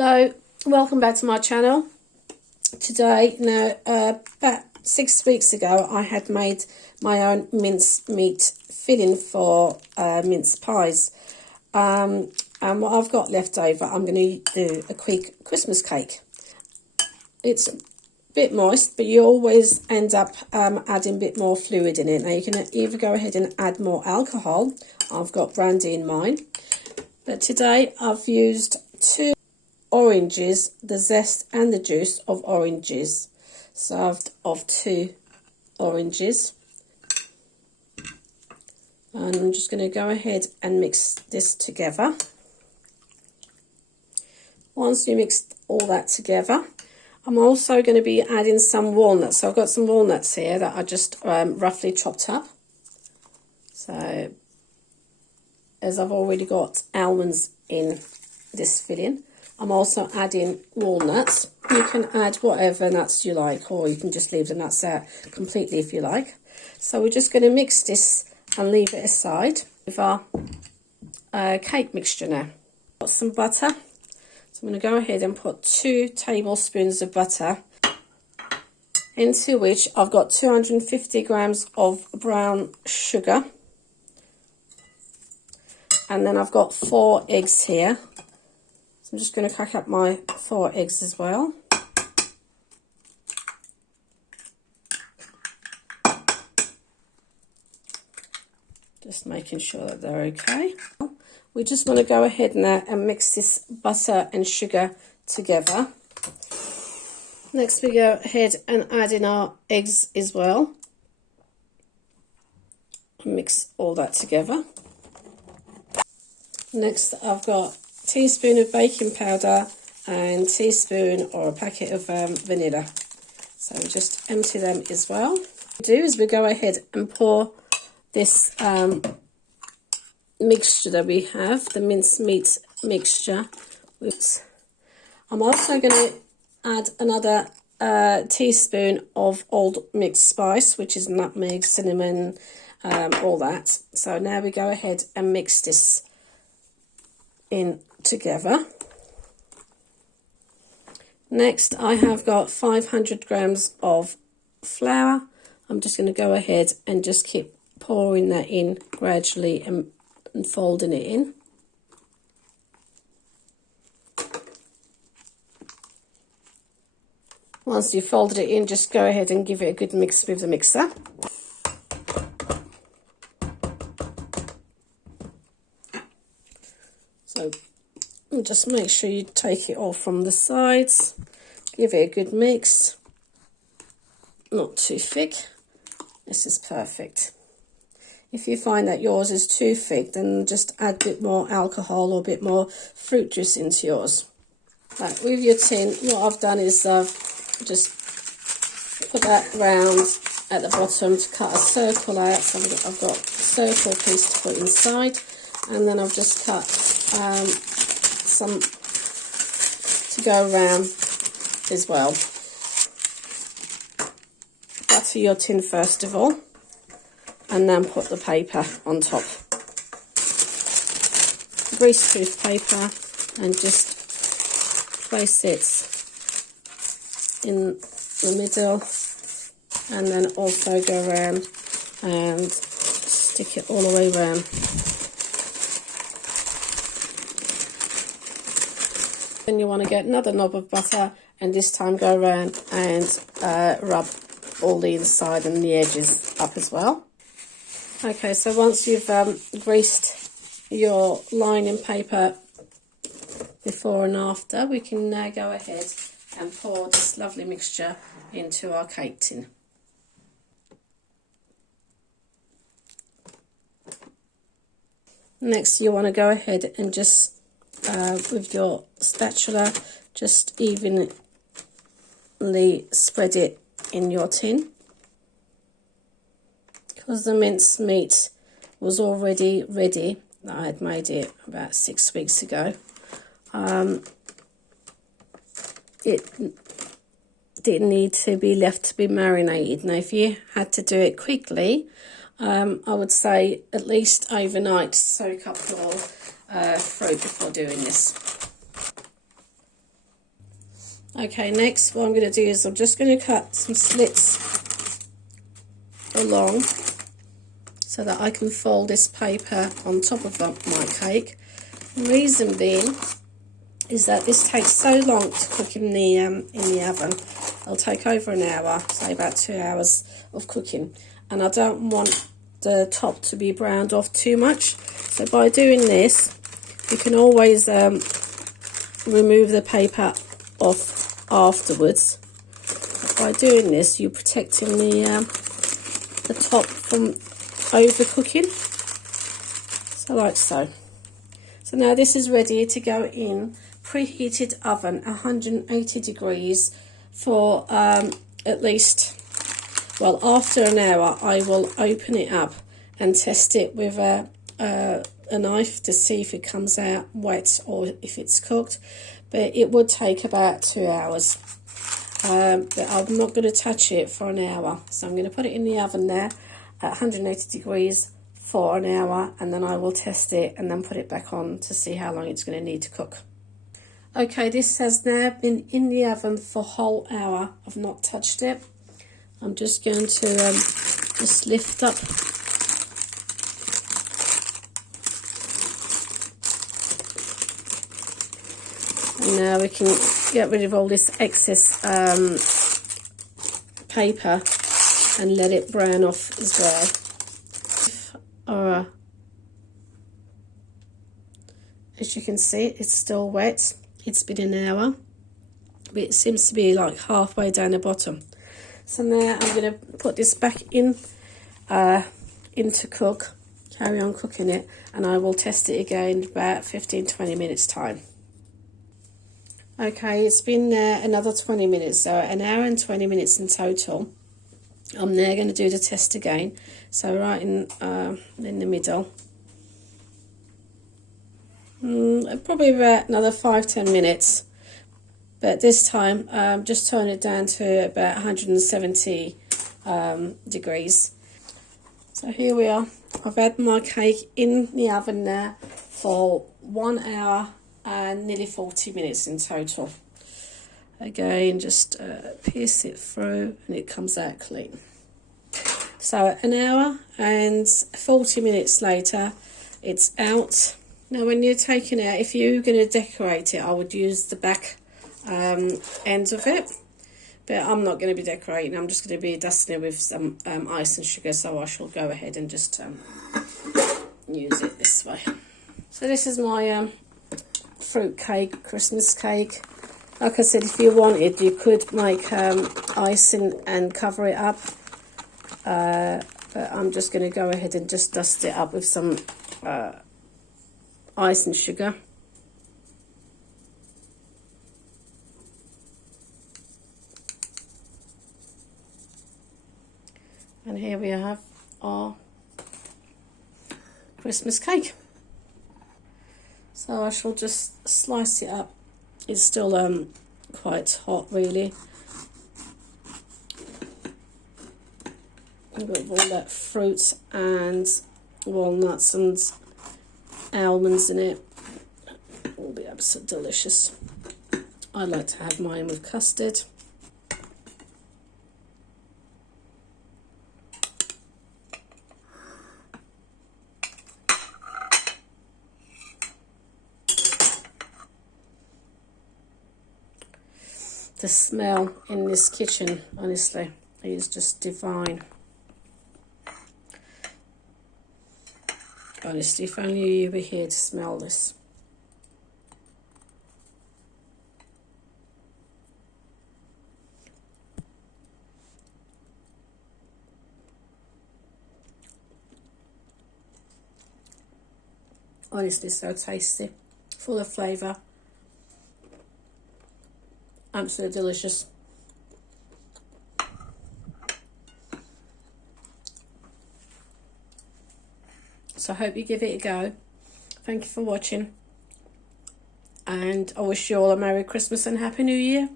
Hello, welcome back to my channel. Today, about 6 weeks ago, I had made my own mincemeat filling for mince pies. And what I've got left over, I'm going to do a quick Christmas cake. It's a bit moist, but you always end up adding a bit more fluid in it. Now, you can either go ahead and add more alcohol. I've got brandy in mine. But today, I've used 2 oranges, the zest and the juice of oranges. So of 2 oranges. And I'm just going to go ahead and mix this together. Once you mix all that together, I'm also going to be adding some walnuts. So I've got some walnuts here that I just roughly chopped up. So, as I've already got almonds in this filling, I'm also adding walnuts. You can add whatever nuts you like, or you can just leave the nuts out completely if you like. So we're just going to mix this and leave it aside with our cake mixture now. Got some butter. So I'm going to go ahead and put 2 tablespoons of butter, into which I've got 250 grams of brown sugar. And then I've got 4 eggs here. So I'm just going to crack up my 4 eggs as well. Just making sure that they're okay. We just want to go ahead now and mix this butter and sugar together. Next we go ahead and add in our eggs as well. Mix all that together. Next I've got a teaspoon of baking powder and a teaspoon or a packet of vanilla. So we just empty them as well. What we do is we go ahead and pour this mixture that we have, the mincemeat mixture. I'm also going to add another teaspoon of old mixed spice, which is nutmeg, cinnamon, all that. So now we go ahead and mix this in together. Next I have got 500 grams of flour. I'm just going to go ahead and just keep pouring that in gradually and folding it in. Once you've folded it in, just go ahead and give it a good mix with the mixer. So just make sure you take it all from the sides, give it a good mix, not too thick. This is perfect. If you find that yours is too thick, then just add a bit more alcohol or a bit more fruit juice into yours. Right, with your tin, what I've done is I've just put that round at the bottom to cut a circle out. So I've got a circle piece to put inside, and then I've just cut some to go around as well. Butter your tin first of all, and then put the paper on top. Greaseproof paper, and just place it in the middle, and then also go around and stick it all the way around. Then you want to get another knob of butter, and this time go around and rub all the inside and the edges up as well. Okay, so once you've greased your lining paper before and after, we can now go ahead and pour this lovely mixture into our cake tin. Next, you want to go ahead and just with your spatula, just evenly spread it in your tin. Because the mincemeat was already ready, I had made it about 6 weeks ago. It didn't need to be left to be marinated. Now, if you had to do it quickly, I would say at least overnight, soak up your fruit before doing this. Okay, next what I'm going to do is I'm just going to cut some slits along so that I can fold this paper on top of my cake. The reason being is that this takes so long to cook in the oven. It'll take over an hour, say about 2 hours of cooking, and I don't want the top to be browned off too much. So by doing this, you can always remove the paper off afterwards. By doing this, you're protecting the top from overcooking, so like so. So now this is ready to go in preheated oven, 180 degrees for at least, well, after an hour. I will open it up and test it with a knife to see if it comes out wet or if it's cooked, but it would take about 2 hours. But I'm not going to touch it for an hour, so I'm going to put it in the oven there at 180 degrees for an hour, and then I will test it and then put it back on to see how long it's going to need to cook. Okay, this has now been in the oven for a whole hour. I've not touched it. I'm just going to just lift up and now we can get rid of all this excess paper and let it brown off as well. As you can see, it's still wet. It's been an hour, but it seems to be like halfway down the bottom. So now I'm going to put this back in to cook, carry on cooking it, and I will test it again in about 15-20 minutes time. Okay, it's been another 20 minutes, so an hour and 20 minutes in total. I'm now going to do the test again, so right in the middle. Probably about another 5-10 minutes, but this time just turn it down to about 170 degrees. So here we are. I've had my cake in the oven now for 1 hour and nearly 40 minutes in total. Again, just pierce it through and it comes out clean. So an hour and 40 minutes later, it's out. Now when you're taking it out, if you're going to decorate it, I would use the back end of it. But I'm not going to be decorating, I'm just going to be dusting it with some ice and sugar, so I shall go ahead and just use it this way. So this is my fruit cake, Christmas cake. Like I said, if you wanted, you could make icing and cover it up. But I'm just going to go ahead and just dust it up with some ice and sugar. And here we have our Christmas cake. So I shall just slice it up. It's still quite hot, really. I've got all that fruit and walnuts and almonds in it. It will be absolutely delicious. I like to have mine with custard. The smell in this kitchen, honestly, is just divine. Honestly, if only you were here to smell this. Honestly, so tasty, full of flavour. Absolutely delicious. So I hope you give it a go. Thank you for watching. And I wish you all a Merry Christmas and Happy New Year.